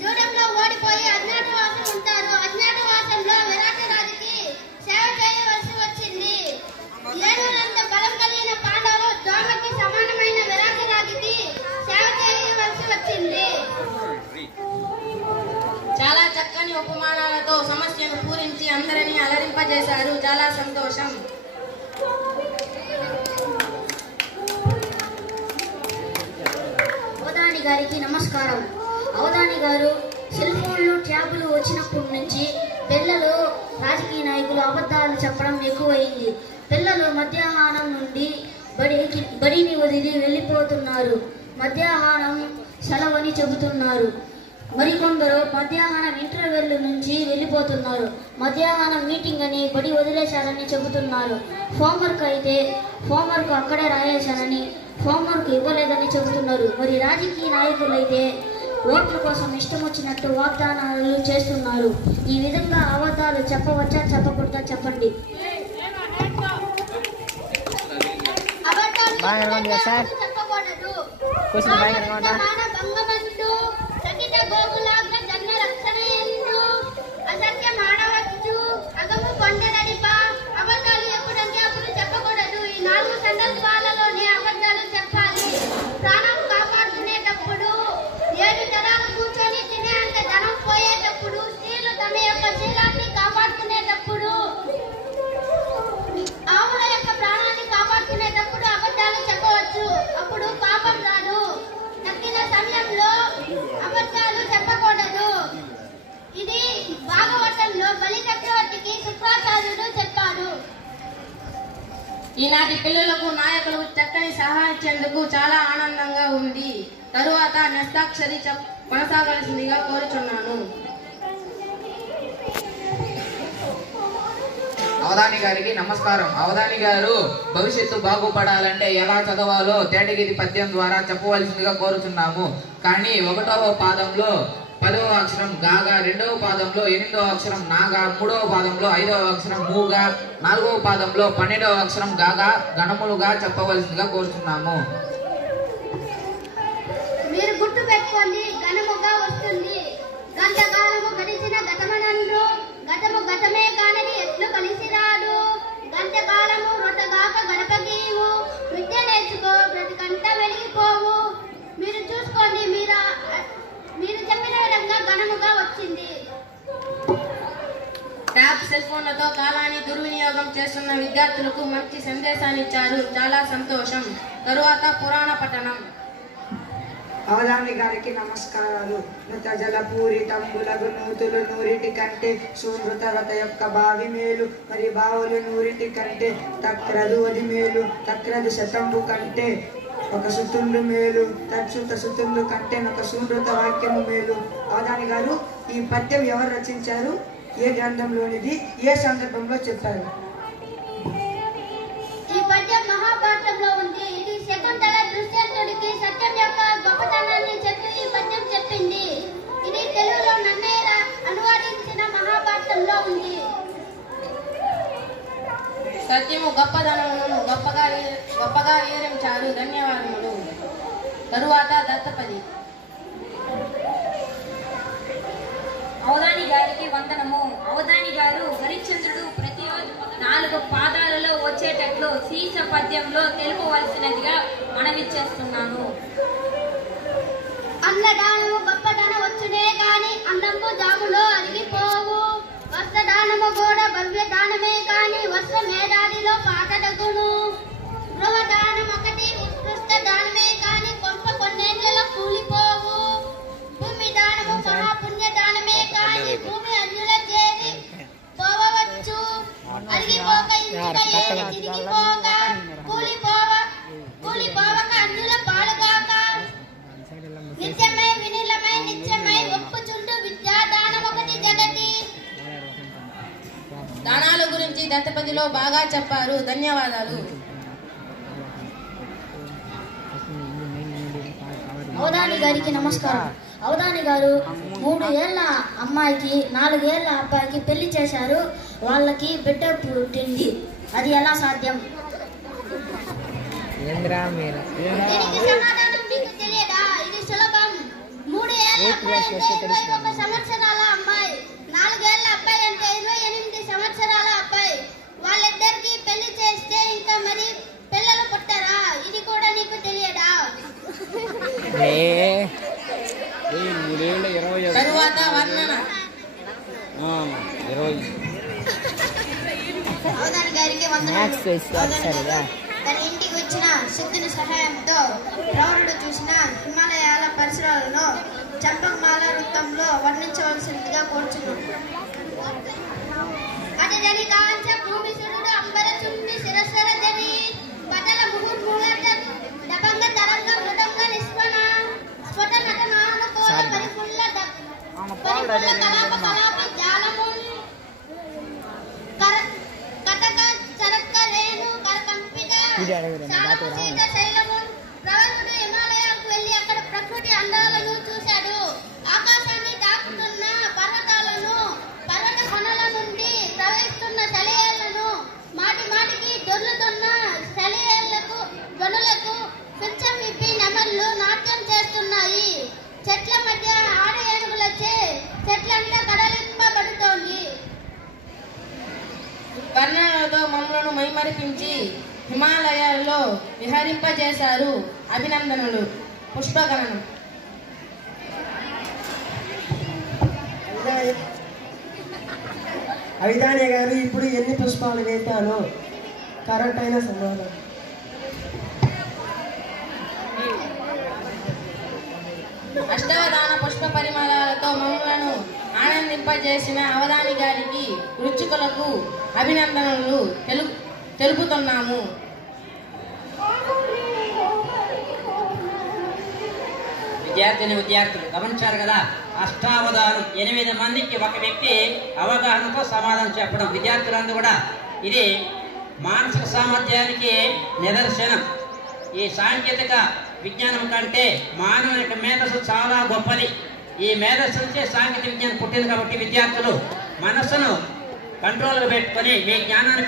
జూదంలో ఓడిపోయి అజ్ఞాతవాసం ఉంటారు. అజ్ఞాతవాసంలో విరాట రాజుకి సేవ చేయవలసి వచ్చింది. ఏనుగునంత బలం కలిగిన పాండవులు దోమకి సమానమైన విరాట రాజుకి సేవ చేయవలసి వచ్చింది. చాలా చక్కని ఉపమానాలతో సమస్యను పూరించి అందరినీ అలరింపజేశారు. చాలా సంతోషం. అవధాని గారికి నమస్కారం. అవధాని గారు సెల్ ఫోన్లు ట్యాబులు వచ్చినప్పటి నుంచి పిల్లలు రాజకీయ నాయకులు అబద్ధాలు చెప్పడం ఎక్కువైంది. పిల్లలు మధ్యాహ్నం నుండి బడిని వదిలి వెళ్ళిపోతున్నారు. మధ్యాహ్నం సెలవని చెబుతున్నారు. మరికొందరు మధ్యాహ్నం ఇంటర్వెల్ నుంచి వెళ్ళిపోతున్నారు. మధ్యాహ్నం మీటింగ్ అని బడి వదిలేశారని చెబుతున్నారు. హోంవర్క్ అయితే హోంవర్క్ అక్కడే రాయేశారని హోంవర్క్ ఇవ్వలేదని చెబుతున్నారు. మరి రాజకీయ నాయకులైతే ఓట్ల కోసం ఇష్టం వచ్చినట్టు వాగ్దానాలు చేస్తున్నారు. ఈ విధంగా అబద్ధాలు చెప్పవచ్చా చెప్పకూడదా చెప్పండి. అబద్ధాలు ఎప్పుడంటే అప్పుడు చెప్పకూడదు. ఈ 4 సందర్భాలలోనే అబద్ధాలు చెప్పాలి. ప్రాణం కాపాడుకునేటప్పుడు, 7 తరాలు కూర్చొని తినే అంత ధనం పోయేటప్పుడు, స్త్రీలు తమ యొక్క శీలాన్ని కాపాడుకునేటప్పుడు, ఆవుల యొక్క ప్రాణాన్ని కాపాడుకునేటప్పుడు అబద్ధాలు చెప్పవచ్చు. అప్పుడు పాపం రాదు. తక్కిన సమయంలో అబద్ధాలు చెప్పకూడదు. ఇది భాగవతంలో బలి చక్రవర్తికి శుక్రాచార్యుడు చెప్పాడు. ఈనాటి పిల్లలకు నాయకులు చక్కని సలహా ఇచ్చేందుకు చాలా ఆనందంగా ఉంది. తరువాత నెక్స్టాక్షరి కొనసాగాల్సిందిగా కోరుచున్నాను. అవధాని గారికి నమస్కారం. అవధాని గారు భవిష్యత్తు బాగుపడాలంటే ఎలా చదవాలో తేటగిరి పద్యం ద్వారా చెప్పవలసిందిగా కోరుచున్నాము. కానీ 1వ పాదంలో 10వ అక్షరం గాగా, 2వ పాదంలో 8వ అక్షరం నాగా, 3వ పాదంలో 5వ అక్షరం మూగా, 4వ పాదంలో 12వ అక్షరం గాగా గణములుగా చెప్పవలసిందిగా కోరుచున్నాము. మీరు గుర్తు పెట్టుకోండి, గణముగా వస్తుంది. గంటకాలము గడిచిన గతమనందు, గతము గతమే కానని ఎట్లు కలిసి రాదు. గంటకాలము రొట్టగాక గడపగీవు, విద్య నేర్చుకో ప్రతికంట వెలిగిపోవు. మీరు చూసుకోండి, మీరు చెప్పిన విధంగా గణముగా వచ్చింది. ట్యాబ్ సెల్ ఫోన్లతో కాలాన్ని దుర్వినియోగం చేస్తున్న విద్యార్థులకు మంచి సందేశాన్ని ఇచ్చారు. చాలా సంతోషం. తరువాత పురాణ పఠనం. అవధాని గారికి నమస్కారాలు. నృత జలపూరితంబులగు నూతులు 100 కంటే సూనృతవత యొక్క బావి మేలు. మరి బావులు 100 కంటే తక్రదు అది మేలు. తక్రదు శతంబు కంటే ఒక సుతుండు మేలు. తత్సుత సుతుండు కంటే ఒక సూనృత వాక్యము మేలు. అవధాని గారు, ఈ పద్యం ఎవరు రచించారు? ఏ గ్రంథంలోనిది? ఏ సందర్భంలో చెప్పారు? ఈ పద్యం మహాభారతంలో ఉంది. ఇది శకుంతల దుష్యంతుడికి సత్యం యొక్క గొప్పతనాన్ని చెప్పి ఈ పద్యం చెప్పింది. ఇది తెలుగులో నన్నయ్య అనువాదించిన మహాభారతంలో ఉంది. సత్యము గొప్పదనమును గొప్పగా వివరించారు. ధన్యవాదములు. తరువాత దత్తపది. అవధాని గారికి వందనము. అవధాని గారు హరిశ్చంద్రుడు ప్రతి 4 పాదాలలో వచ్చేటట్లు శీర్ష పద్యంలో తెలుపవలసినదిగా మనవి చేస్తున్నాను. అన్నదానము గొప్పదన వచ్చునే కాని అన్నంబు దాములో అరిగిపోవు. వస్త్రదానము కూడా భవ్య దానమే కాని వస్త్రమేధాదిలో పాతదగును. గృహదానం ఒకటి ఉత్కృష్ట దానమే కాని కొంప కొన్నేళ్లలో కూలిపోవు. భూమి దానము మహాపుణ్య దానమే కాని భూమి అన్యుల చేరి పోవచ్చు. అరిగిపోక ఇంటికయ్యేది తిరిగిపోక కూలిపోవక అన్యుల పాలుగాక. నిత్యమై వినిలమై నిత్యమై ఒప్పుచుండు విద్యాదానం ఒకటి జగతి. దానాల గురించి దత్తపదిలో బాగా చెప్పారు. ధన్యవాదాలు. అవధాని గారికి నమస్కారం. అవధాని గారు 3 ఏళ్ల అమ్మాయికి 4 ఏళ్ల అబ్బాయికి పెళ్లి చేశారు. వాళ్ళకి బిడ్డ పుట్టింది. అది ఎలా సాధ్యం? దీనికి సమాధానం మీకు తెలియదా? ఇది సులభం. 3 21 సంవత్సరాల అమ్మాయి, 4 ఏళ్ల అబ్బాయి అంటే 28 సంవత్సరాల అబ్బాయి. వాళ్ళిద్దరికి పెళ్లి చేస్తే ఇంకా మరి పిల్లలు పుట్టరా? ఇది కూడా నీకు తెలియదా? తరువాత వర్ణన. అవధాని గారికి వందనాలు. తన ఇంటికి వచ్చిన సిద్ధుని సహాయంతో ప్రౌఢుడు చూసిన హిమాలయాల పరిసరాలను చంపకమాల వృత్తంలో వర్ణించవలసిందిగా కోరుచున్నాను. అతని కాంచ భూమి సురుడు అంబరచుండి శిరస్వర జరి పటల ముహుర్ముల దబంగ తరంగ మృదంగ నిస్పణ స్ఫుట నటనానుకూల పరిపుల్ల కలాప కలాప జాలముల్ కటక చరక్క రేణు కరకంపిత శాలమసీత శైలముల్. ప్రవరుడు హిమాలయాలకు వెళ్లి అక్కడ ప్రకృతి అందాలను చూశాడు. ఆకాశాన్ని తాకుతున్న పర్వతాలను, పర్వత కొనల నుండి ప్రవహిస్తున్న సెలయేళ్లను, మాటి మాటికి దొర్లుతున్న సెలయేళ్లకు గనులకు పింఛం విప్పి నెమళ్ళు నాట్యం చేస్తున్నాయి. చెట్ల మధ్య ఆడ ఏనుగులచే చెట్లంతా కడలింపబడుతోంది. వర్ణనలతో మమ్మలను మైమరిపించి హిమాలయాల్లో విహరింపజేశారు. అభినందనలు. పుష్పగణనం. అవధాని గారు ఇప్పుడు ఎన్ని పుష్పాలు వేశాను? కరెక్ట్ అయిన సమాధానం. అష్టావధాన పుష్ప పరిమళాలతో మమ్మలను ఆనందింపజేసిన అవధాని గారికి రుచికులకు అభినందనలు తెలుపుతున్నాము. విద్యార్థులు గమనించారు కదా, అష్టావధానం 8 మందికి ఒక వ్యక్తి అవగాహనతో సమాధానం చెప్పడం. విద్యార్థులందరూ కూడా ఇది మానసిక సామర్థ్యానికి నిదర్శనం. ఈ సాంకేతిక విజ్ఞానం కంటే మానవుని యొక్క మేధస్సు చాలా గొప్పది. ఈ మేధస్సు నుంచే సాంకేతిక విజ్ఞానం పుట్టింది. కాబట్టి విద్యార్థులు మనస్సును కంట్రోల్గా పెట్టుకొని మీ జ్ఞానాన్ని